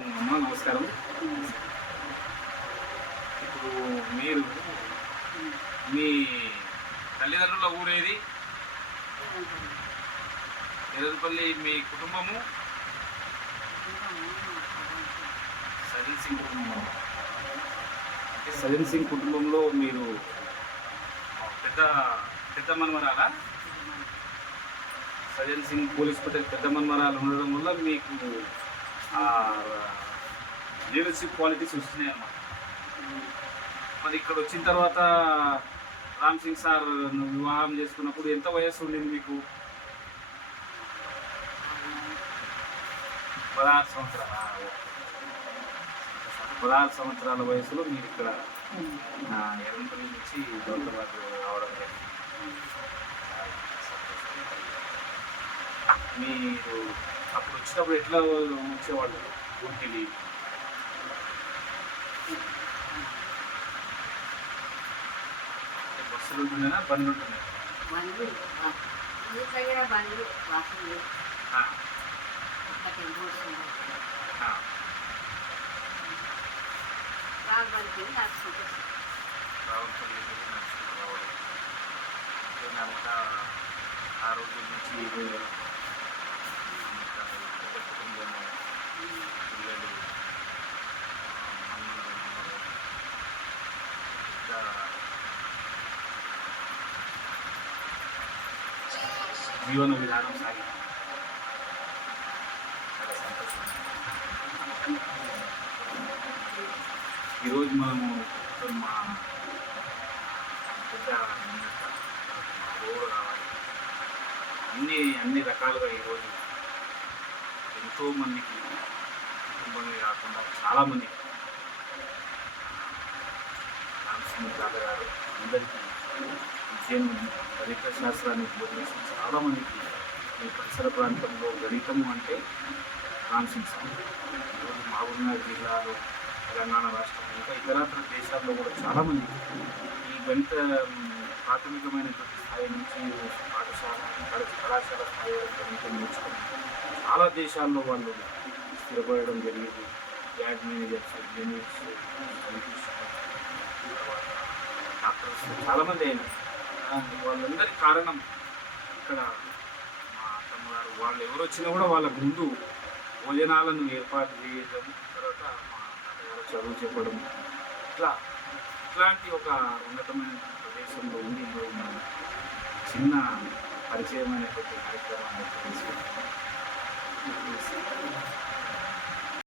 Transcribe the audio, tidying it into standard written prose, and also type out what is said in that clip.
అమ్మా నమస్కారం. ఇప్పుడు మీరు మీ తల్లిదండ్రుల ఊరేది? ఎర్రపల్లి. మీ కుటుంబము సజన్ సింగ్ కుటుంబం. అంటే సజన్ సింగ్ కుటుంబంలో మీరు పెద్ద పెద్ద మనమరాలా? సజన్ సింగ్ పోలీస్ పటేల్ పెద్ద మనమరాలు ఉండడం వల్ల మీకు లీడర్షిప్ క్వాలిటీస్ వస్తున్నాయి అన్నమాట. మరి ఇక్కడ వచ్చిన తర్వాత రామ్ సింగ్ సార్ వివాహం చేసుకున్నప్పుడు ఎంత వయస్సు ఉండింది మీకు? 16 సంవత్సరాలు. 16 సంవత్సరాల వయసులో మీరు ఇక్కడ ఎర్రపల్లి నుంచి దౌలతాబాద్ రావడం జరిగింది. మీరు అప్పుడు వచ్చినప్పుడు ఎట్లా వచ్చేవాళ్ళు ఊరికి? బస్సులు ఉంటుండేనా, బండ్లు ఉంటుండే? రావులపల్లి నడుచుకుంటూ రావడం. అంతా ఆ రోజు నుంచి పెద్ద కుటుంబము, పిల్లలు, అన్నలు, జీవన విధానం సాగింది. చాలా సంతోషం. ఈరోజు మనము మా పెద్ద ఊరు రావాలి. అన్ని రకాలుగా ఈరోజు ఎంతోమందికి కుటుంబమే కాకుండా చాలామంది రామసింగ్ తాతగారు అందరికీ విద్యను, గణిత శాస్త్రాన్ని బోధించి చాలామందికి ఈ పరిసర ప్రాంతంలో గణితము అంటే రామసింగ్ సార్. ఈరోజు మహబూబ్నగర్ జిల్లాలో, తెలంగాణ రాష్ట్రం, ఇంకా ఇతరత్ర దేశాల్లో కూడా చాలామంది ఈ గణిత ప్రాథమికమైనటువంటి స్థాయి నుంచి పాఠశాల, కళాశాల స్థాయి వరకు గణితం నేర్చుకుని చాలా దేశాల్లో వాళ్ళు స్థిరపడడం జరిగింది. యాడ్ మేనేజర్స్, ఇంజనీర్స్, డాక్టర్స్ చాలామంది అయినారు. వాళ్ళందరికీ కారణం ఇక్కడ మా తమ్ముగారు. వాళ్ళు ఎవరు వచ్చినా కూడా వాళ్ళకు ముందు భోజనాలను ఏర్పాటు చేయడం, తర్వాత మా తాతగారు చదువు చెప్పడం, ఇట్లాంటి ఒక ఉన్నతమైన ప్రదేశంలో ఉండి మనం చిన్న పరిచయమైనటువంటి కార్యక్రమాన్ని తీసుకుంటాం.